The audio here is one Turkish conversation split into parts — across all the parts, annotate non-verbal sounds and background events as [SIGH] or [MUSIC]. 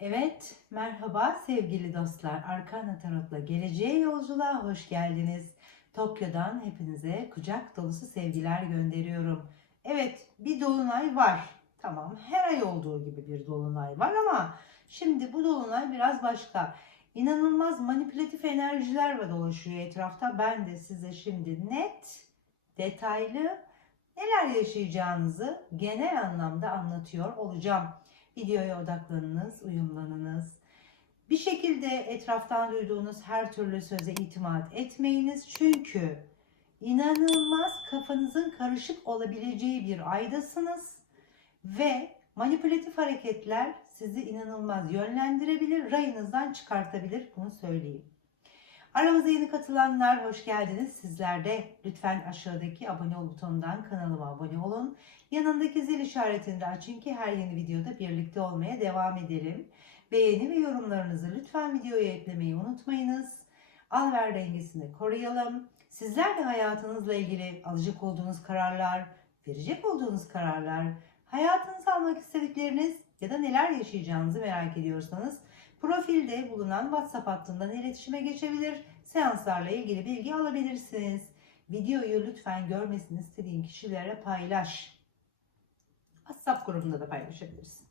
Evet, merhaba sevgili dostlar. Arkana Tarot'la geleceğe yolculuğa hoş geldiniz. Tokyo'dan hepinize kucak dolusu sevgiler gönderiyorum. Evet, bir dolunay var. Tamam, her ay olduğu gibi bir dolunay var ama şimdi bu dolunay biraz başka. İnanılmaz manipülatif enerjiler ve dolaşıyor etrafta. Ben de size şimdi net, detaylı neler yaşayacağınızı genel anlamda anlatıyor olacağım. Videoya odaklanınız, uyumlanınız. Bir şekilde etraftan duyduğunuz her türlü söze itimat etmeyiniz. Çünkü inanılmaz kafanızın karışık olabileceği bir aydasınız ve manipülatif hareketler sizi inanılmaz yönlendirebilir, rayınızdan çıkartabilir. Bunu söyleyeyim. Aramıza yeni katılanlar hoş geldiniz. Sizler de lütfen aşağıdaki abone ol butonundan kanalıma abone olun. Yanındaki zil işaretini de açın ki her yeni videoda birlikte olmaya devam edelim. Beğeni ve yorumlarınızı lütfen videoya eklemeyi unutmayınız. Al ver dengesini koruyalım. Sizler de hayatınızla ilgili alacak olduğunuz kararlar, verecek olduğunuz kararlar, hayatınıza almak istedikleriniz ya da neler yaşayacağınızı merak ediyorsanız profilde bulunan WhatsApp hattından iletişime geçebilir, seanslarla ilgili bilgi alabilirsiniz. Videoyu lütfen görmesini istediğin kişilere paylaş. WhatsApp grubunda da paylaşabilirsin.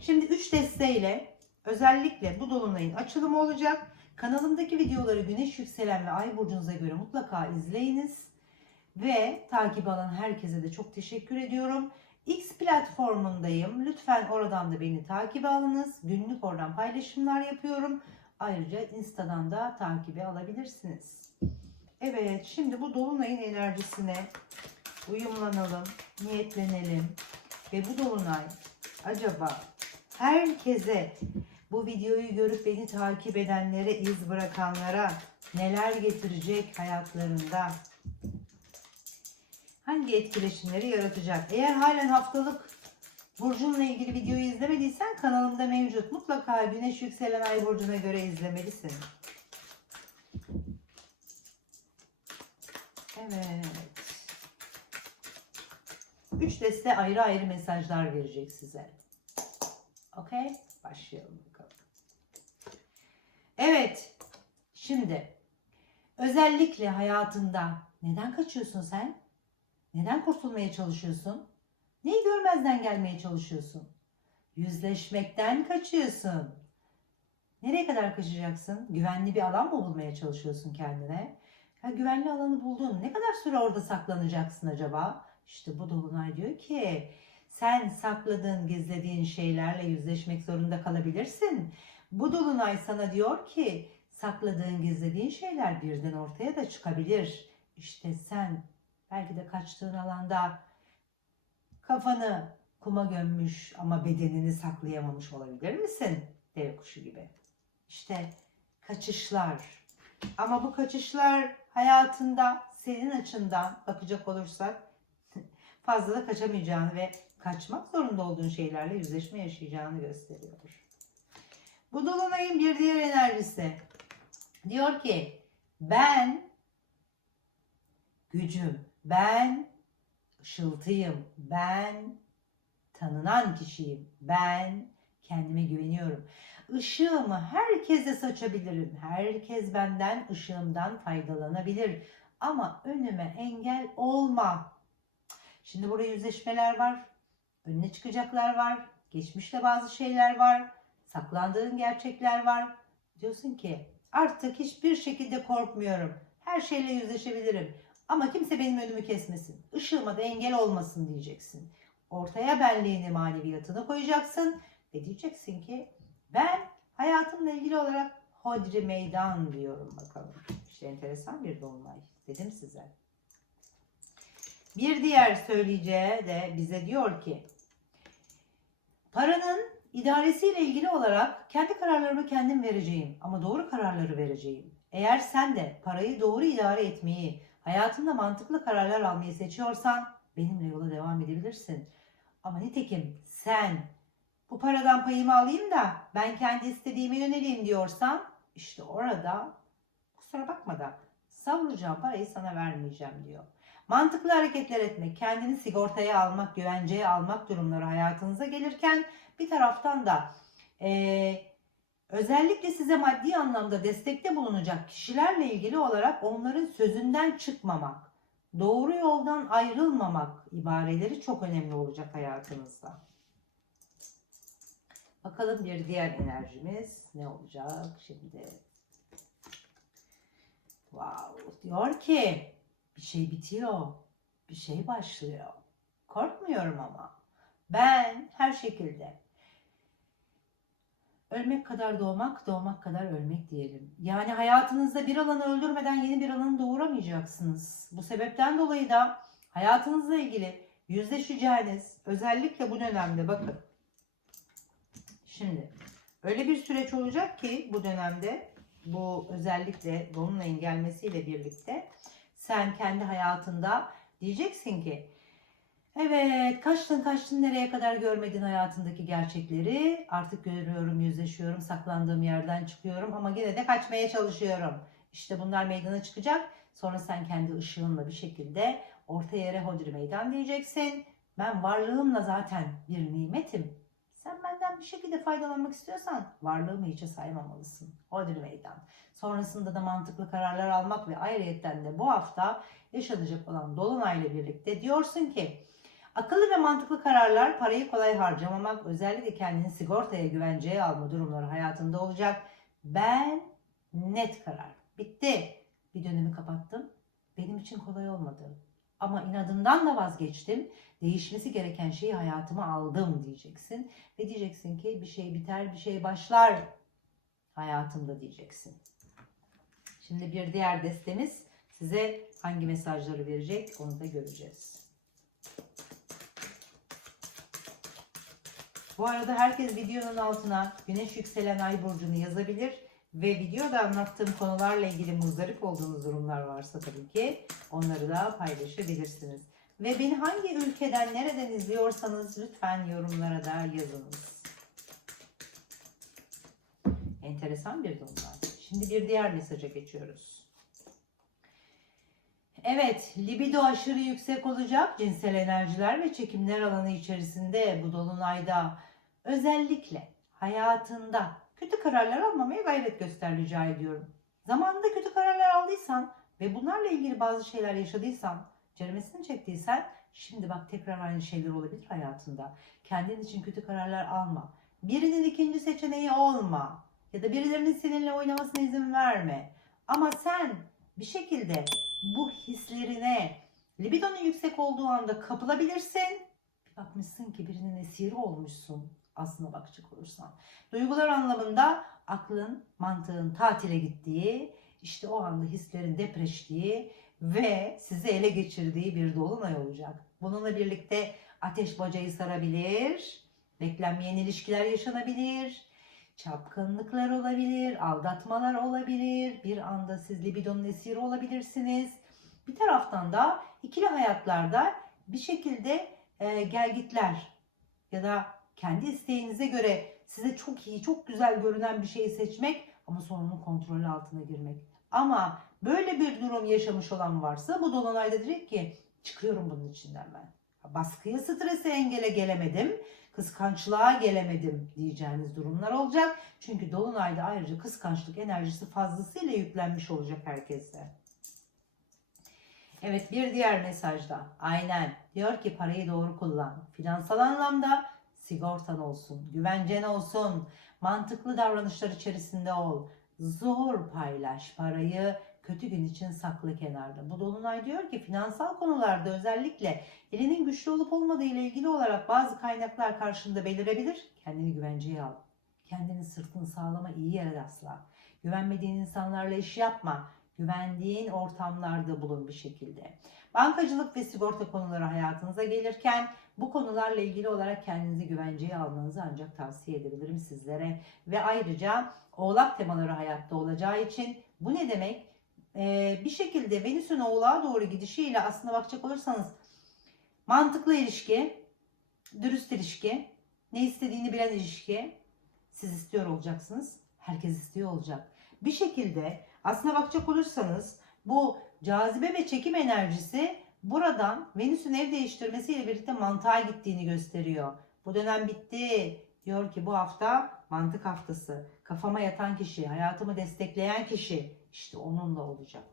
Şimdi 3 desteğiyle özellikle bu dolunayın açılımı olacak. Kanalımdaki videoları güneş yükselen ve ay burcunuza göre mutlaka izleyiniz. Ve takip alan herkese de çok teşekkür ediyorum. X platformundayım. Lütfen oradan da beni takip alınız. Günlük oradan paylaşımlar yapıyorum. Ayrıca Insta'dan da takibi alabilirsiniz. Evet, şimdi bu dolunayın enerjisine uyumlanalım, niyetlenelim. Ve bu dolunay acaba herkese bu videoyu görüp beni takip edenlere, iz bırakanlara neler getirecek hayatlarında? Hangi etkileşimleri yaratacak? Eğer halen haftalık burcunla ilgili videoyu izlemediysen kanalımda mevcut. Mutlaka güneş yükselen ay burcuna göre izlemelisin. Evet. Üç deste ayrı ayrı mesajlar verecek size. Okey? Başlayalım bakalım. Evet. Şimdi özellikle hayatında neden kaçıyorsun sen? Neden kurtulmaya çalışıyorsun? Neyi görmezden gelmeye çalışıyorsun? Yüzleşmekten kaçıyorsun. Nereye kadar kaçacaksın? Güvenli bir alan mı bulmaya çalışıyorsun kendine? Ya güvenli alanı buldun. Ne kadar süre orada saklanacaksın acaba? İşte bu dolunay diyor ki sen sakladığın, gizlediğin şeylerle yüzleşmek zorunda kalabilirsin. Bu dolunay sana diyor ki sakladığın, gizlediğin şeyler birden ortaya da çıkabilir. İşte sen belki de kaçtığın alanda kafanı kuma gömmüş ama bedenini saklayamamış olabilir misin? Dev kuşu gibi. İşte kaçışlar. Ama bu kaçışlar hayatında senin açından bakacak olursak [LAUGHS] fazla da kaçamayacağını ve kaçmak zorunda olduğun şeylerle yüzleşme yaşayacağını gösteriyor. Bu dolunayın bir diğer enerjisi. Diyor ki ben gücüm, ben ışıltıyım, ben tanınan kişiyim, ben kendime güveniyorum. Işığımı herkese saçabilirim. Herkes benden ışığımdan faydalanabilir. Ama önüme engel olma. Şimdi burada yüzleşmeler var. Önüne çıkacaklar var. Geçmişte bazı şeyler var. Saklandığın gerçekler var. Diyorsun ki artık hiçbir şekilde korkmuyorum. Her şeyle yüzleşebilirim. Ama kimse benim önümü kesmesin. Işığıma da engel olmasın diyeceksin. Ortaya benliğini, maneviyatını koyacaksın. Ve diyeceksin ki ben hayatımla ilgili olarak hodri meydan diyorum bakalım. İşte enteresan bir dolunay dedim size. Bir diğer söyleyeceği de bize diyor ki paranın idaresiyle ilgili olarak kendi kararlarımı kendim vereceğim ama doğru kararları vereceğim. Eğer sen de parayı doğru idare etmeyi, hayatında mantıklı kararlar almayı seçiyorsan benimle yola devam edebilirsin. Ama nitekim sen bu paradan payımı alayım da ben kendi istediğime yöneleyim diyorsan işte orada kusura bakma da savuracağım parayı sana vermeyeceğim diyor. Mantıklı hareketler etmek, kendini sigortaya almak, güvenceye almak durumları hayatınıza gelirken bir taraftan da Ee, özellikle size maddi anlamda destekte bulunacak kişilerle ilgili olarak onların sözünden çıkmamak, doğru yoldan ayrılmamak ibareleri çok önemli olacak hayatınızda. Bakalım bir diğer enerjimiz ne olacak şimdi? Wow, diyor ki bir şey bitiyor, bir şey başlıyor. Korkmuyorum ama. Ben her şekilde ölmek kadar doğmak, doğmak kadar ölmek diyelim. Yani hayatınızda bir alanı öldürmeden yeni bir alanı doğuramayacaksınız. Bu sebepten dolayı da hayatınızla ilgili yüzleşeceğiniz özellikle bu dönemde bakın. Şimdi öyle bir süreç olacak ki bu dönemde bu özellikle dolunayın gelmesiyle birlikte sen kendi hayatında diyeceksin ki Evet, kaçtın kaçtın nereye kadar görmedin hayatındaki gerçekleri. Artık görüyorum, yüzleşiyorum, saklandığım yerden çıkıyorum ama yine de kaçmaya çalışıyorum. İşte bunlar meydana çıkacak. Sonra sen kendi ışığınla bir şekilde orta yere hodri meydan diyeceksin. Ben varlığımla zaten bir nimetim. Sen benden bir şekilde faydalanmak istiyorsan varlığımı hiçe saymamalısın. Hodri meydan. Sonrasında da mantıklı kararlar almak ve ayrıyetten de bu hafta yaşanacak olan dolunayla birlikte diyorsun ki Akıllı ve mantıklı kararlar, parayı kolay harcamamak, özellikle kendini sigortaya güvenceye alma durumları hayatında olacak. Ben net karar. Bitti. Bir dönemi kapattım. Benim için kolay olmadı. Ama inadımdan da vazgeçtim. Değişmesi gereken şeyi hayatıma aldım diyeceksin. Ve diyeceksin ki bir şey biter, bir şey başlar hayatımda diyeceksin. Şimdi bir diğer destemiz size hangi mesajları verecek onu da göreceğiz. Bu arada herkes videonun altına güneş yükselen ay burcunu yazabilir ve videoda anlattığım konularla ilgili muzdarip olduğunuz durumlar varsa tabii ki onları da paylaşabilirsiniz. Ve beni hangi ülkeden, nereden izliyorsanız lütfen yorumlara da yazınız. Enteresan bir durumlar. Şimdi bir diğer mesaja geçiyoruz. Evet, libido aşırı yüksek olacak. Cinsel enerjiler ve çekimler alanı içerisinde bu dolunayda özellikle hayatında kötü kararlar almamaya gayret göster rica ediyorum. Zamanında kötü kararlar aldıysan ve bunlarla ilgili bazı şeyler yaşadıysan, ceremesini çektiysen şimdi bak tekrar aynı şeyler olabilir hayatında. Kendin için kötü kararlar alma. Birinin ikinci seçeneği olma. Ya da birilerinin seninle oynamasına izin verme. Ama sen bir şekilde bu hislerine libidonun yüksek olduğu anda kapılabilirsin. Bakmışsın ki birinin esiri olmuşsun aslına bakacak olursan. Duygular anlamında aklın, mantığın tatile gittiği, işte o anda hislerin depreştiği ve sizi ele geçirdiği bir dolunay olacak. Bununla birlikte ateş bacayı sarabilir, beklenmeyen ilişkiler yaşanabilir, çapkınlıklar olabilir, aldatmalar olabilir, bir anda siz libidonun esiri olabilirsiniz. Bir taraftan da ikili hayatlarda bir şekilde e, gelgitler ya da kendi isteğinize göre size çok iyi, çok güzel görünen bir şeyi seçmek ama sonra onun kontrolü altına girmek. Ama böyle bir durum yaşamış olan varsa bu dolunayda direkt ki çıkıyorum bunun içinden ben. Baskıya, strese, engele gelemedim, kıskançlığa gelemedim diyeceğiniz durumlar olacak. Çünkü dolunayda ayrıca kıskançlık enerjisi fazlasıyla yüklenmiş olacak herkese. Evet bir diğer mesajda aynen diyor ki parayı doğru kullan. Finansal anlamda sigortan olsun, güvencen olsun, mantıklı davranışlar içerisinde ol. Zor paylaş parayı, kötü gün için saklı kenarda. Bu dolunay diyor ki finansal konularda özellikle elinin güçlü olup olmadığı ile ilgili olarak bazı kaynaklar karşında belirebilir. Kendini güvenceye al. Kendini sırtını sağlama iyi yere asla. Güvenmediğin insanlarla iş yapma. Güvendiğin ortamlarda bulun bir şekilde. Bankacılık ve sigorta konuları hayatınıza gelirken bu konularla ilgili olarak kendinizi güvenceye almanızı ancak tavsiye edebilirim sizlere. Ve ayrıca oğlak temaları hayatta olacağı için bu ne demek? Ee, bir şekilde Venüs'ün oğlağa doğru gidişiyle aslında bakacak olursanız mantıklı ilişki, dürüst ilişki, ne istediğini bilen ilişki siz istiyor olacaksınız. Herkes istiyor olacak. Bir şekilde aslına bakacak olursanız bu cazibe ve çekim enerjisi buradan Venüs'ün ev değiştirmesiyle birlikte mantığa gittiğini gösteriyor. Bu dönem bitti. Diyor ki bu hafta mantık haftası, kafama yatan kişi, hayatımı destekleyen kişi işte onunla olacak.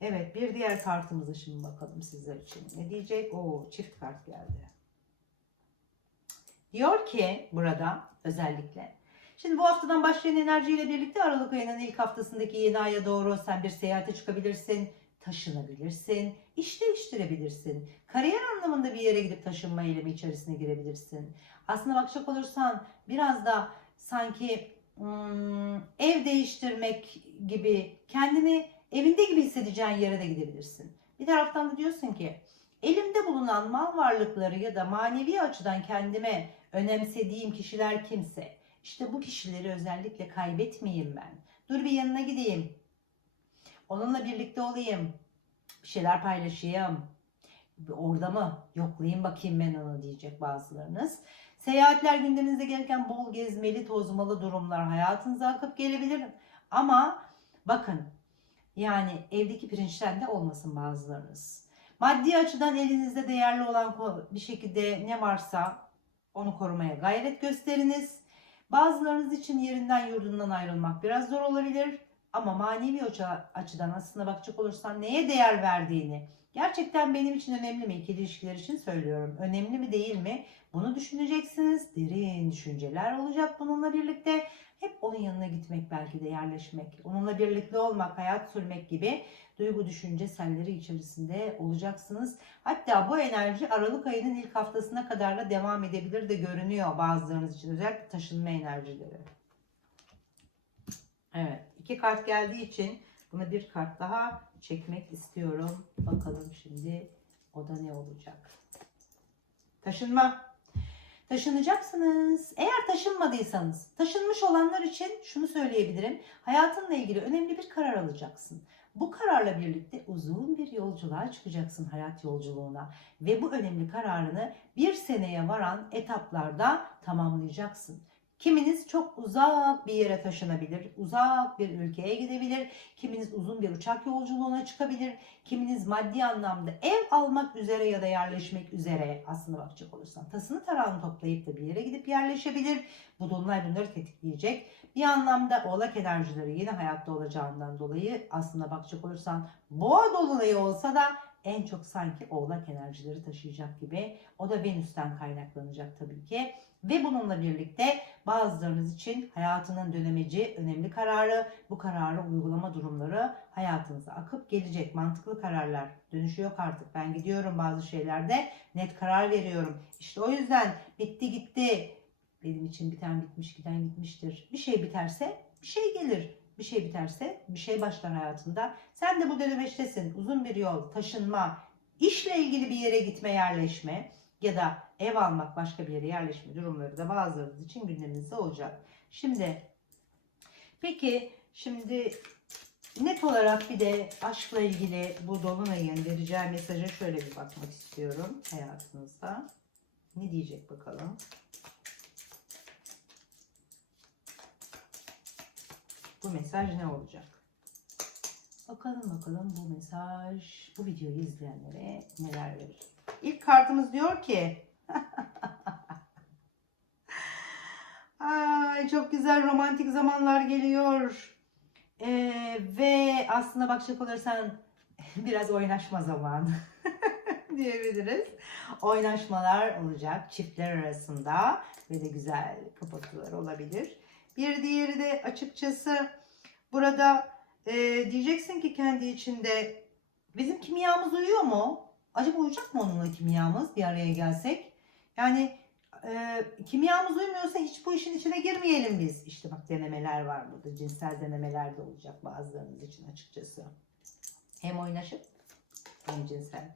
Evet bir diğer kartımıza şimdi bakalım sizler için. Ne diyecek? Oo çift kart geldi. Diyor ki burada özellikle. Şimdi bu haftadan başlayan enerjiyle birlikte Aralık ayının ilk haftasındaki yeni aya doğru sen bir seyahate çıkabilirsin, taşınabilirsin, iş değiştirebilirsin. Kariyer anlamında bir yere gidip taşınma eylemi içerisine girebilirsin. Aslında bakacak olursan biraz da sanki ev değiştirmek gibi kendini evinde gibi hissedeceğin yere de gidebilirsin. Bir taraftan da diyorsun ki elimde bulunan mal varlıkları ya da manevi açıdan kendime önemsediğim kişiler kimse işte bu kişileri özellikle kaybetmeyeyim ben. Dur bir yanına gideyim. Onunla birlikte olayım. Bir şeyler paylaşayım. Orada mı? Yoklayayım bakayım ben onu diyecek bazılarınız. Seyahatler gündeminizde gelirken bol gezmeli, tozmalı durumlar hayatınıza akıp gelebilir. Ama bakın yani evdeki pirinçten de olmasın bazılarınız. Maddi açıdan elinizde değerli olan bir şekilde ne varsa onu korumaya gayret gösteriniz. Bazılarınız için yerinden yurdundan ayrılmak biraz zor olabilir. Ama manevi açı- açıdan aslında bakacak olursan neye değer verdiğini, gerçekten benim için önemli mi? İkili ilişkiler için söylüyorum. Önemli mi değil mi? Bunu düşüneceksiniz. Derin düşünceler olacak bununla birlikte. Hep onun yanına gitmek belki de yerleşmek. Onunla birlikte olmak, hayat sürmek gibi duygu düşünce selleri içerisinde olacaksınız. Hatta bu enerji Aralık ayının ilk haftasına kadar da devam edebilir de görünüyor bazılarınız için. Özellikle taşınma enerjileri. Evet. iki kart geldiği için buna bir kart daha çekmek istiyorum. Bakalım şimdi o da ne olacak? Taşınma. Taşınacaksınız. Eğer taşınmadıysanız, taşınmış olanlar için şunu söyleyebilirim. Hayatınla ilgili önemli bir karar alacaksın. Bu kararla birlikte uzun bir yolculuğa çıkacaksın hayat yolculuğuna ve bu önemli kararını bir seneye varan etaplarda tamamlayacaksın. Kiminiz çok uzak bir yere taşınabilir, uzak bir ülkeye gidebilir, kiminiz uzun bir uçak yolculuğuna çıkabilir, kiminiz maddi anlamda ev almak üzere ya da yerleşmek üzere aslında bakacak olursan tasını tarağını toplayıp da bir yere gidip yerleşebilir. Bu dolunay bunları tetikleyecek. Bir anlamda oğlak enerjileri yeni hayatta olacağından dolayı aslında bakacak olursan boğa dolunayı olsa da en çok sanki oğlak enerjileri taşıyacak gibi. O da Venüs'ten kaynaklanacak tabii ki. Ve bununla birlikte bazılarınız için hayatının dönemeci önemli kararı, bu kararı uygulama durumları hayatınıza akıp gelecek. Mantıklı kararlar. Dönüşü yok artık. Ben gidiyorum bazı şeylerde net karar veriyorum. İşte o yüzden bitti gitti. Benim için biten bitmiş giden gitmiştir. Bir şey biterse bir şey gelir. Bir şey biterse bir şey başlar hayatında. Sen de bu dönemeçtesin. Uzun bir yol, taşınma, işle ilgili bir yere gitme, yerleşme ya da ev almak, başka bir yere yerleşme durumları da bazılarınız için gündeminizde olacak. Şimdi peki şimdi net olarak bir de aşkla ilgili bu dolunayın vereceği mesaja şöyle bir bakmak istiyorum hayatınızda. Ne diyecek bakalım. Bu mesaj ne olacak? Bakalım bakalım bu mesaj bu videoyu izleyenlere neler verir. İlk kartımız diyor ki [LAUGHS] Ay, çok güzel romantik zamanlar geliyor. Ee, ve aslında bakacak olursan [LAUGHS] biraz oynaşma zamanı [LAUGHS] diyebiliriz. Oynaşmalar olacak çiftler arasında ve de güzel kapatılar olabilir. Bir diğeri de açıkçası burada e, diyeceksin ki kendi içinde bizim kimyamız uyuyor mu? Acaba uyacak mı onunla kimyamız bir araya gelsek? Yani e, kimyamız uymuyorsa hiç bu işin içine girmeyelim biz. İşte bak denemeler var burada. Cinsel denemeler de olacak bazılarınız için açıkçası. Hem oynaşıp hem cinsel.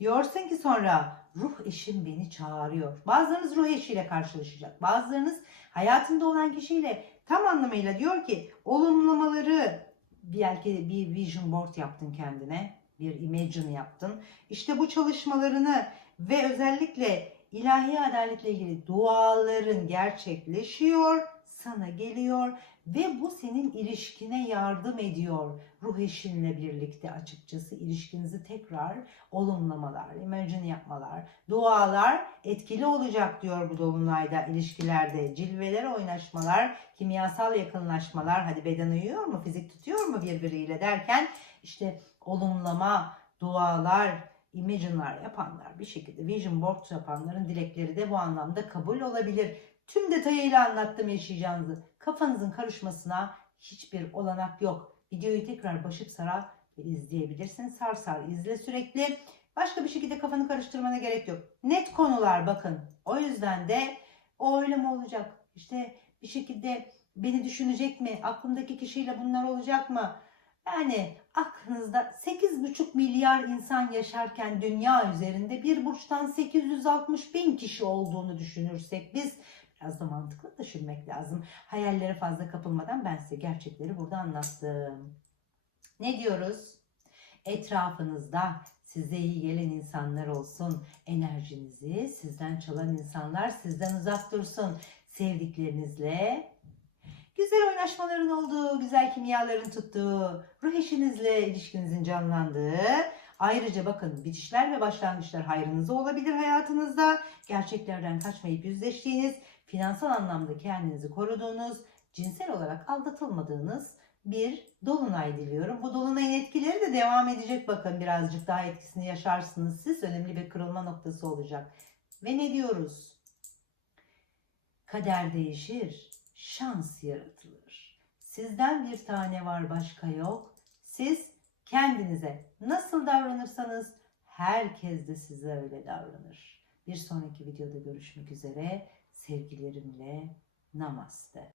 Diyorsun ki sonra ruh eşim beni çağırıyor. Bazılarınız ruh eşiyle karşılaşacak. Bazılarınız hayatında olan kişiyle tam anlamıyla diyor ki olumlamaları belki bir vision board yaptın kendine. Bir imagine yaptın. İşte bu çalışmalarını ve özellikle ilahi adaletle ilgili duaların gerçekleşiyor. Sana geliyor ve bu senin ilişkine yardım ediyor. Ruh eşinle birlikte açıkçası ilişkinizi tekrar olumlamalar, imajını yapmalar, dualar etkili olacak diyor bu dolunayda ilişkilerde. Cilveler, oynaşmalar, kimyasal yakınlaşmalar, hadi beden uyuyor mu, fizik tutuyor mu birbiriyle derken işte olumlama, dualar, imagine'lar yapanlar bir şekilde vision board yapanların dilekleri de bu anlamda kabul olabilir. Tüm detayıyla anlattım yaşayacağınızı. Kafanızın karışmasına hiçbir olanak yok. Videoyu tekrar başıp sara izleyebilirsin. Sar sar izle sürekli. Başka bir şekilde kafanı karıştırmana gerek yok. Net konular bakın. O yüzden de o öyle mi olacak? İşte bir şekilde beni düşünecek mi? Aklımdaki kişiyle bunlar olacak mı? Yani aklınızda 8,5 milyar insan yaşarken dünya üzerinde bir burçtan 860 bin kişi olduğunu düşünürsek biz biraz da mantıklı düşünmek lazım. Hayallere fazla kapılmadan ben size gerçekleri burada anlattım. Ne diyoruz? Etrafınızda size iyi gelen insanlar olsun. Enerjinizi sizden çalan insanlar sizden uzak dursun. Sevdiklerinizle güzel oynaşmaların olduğu, güzel kimyaların tuttuğu, ruh eşinizle ilişkinizin canlandığı, ayrıca bakın bitişler ve başlangıçlar hayrınıza olabilir hayatınızda. Gerçeklerden kaçmayıp yüzleştiğiniz, finansal anlamda kendinizi koruduğunuz, cinsel olarak aldatılmadığınız bir dolunay diliyorum. Bu dolunayın etkileri de devam edecek bakın birazcık daha etkisini yaşarsınız. Siz önemli bir kırılma noktası olacak. Ve ne diyoruz? Kader değişir, şans yaratılır. Sizden bir tane var başka yok. Siz kendinize nasıl davranırsanız herkes de size öyle davranır. Bir sonraki videoda görüşmek üzere. Sevgilerimle namaste.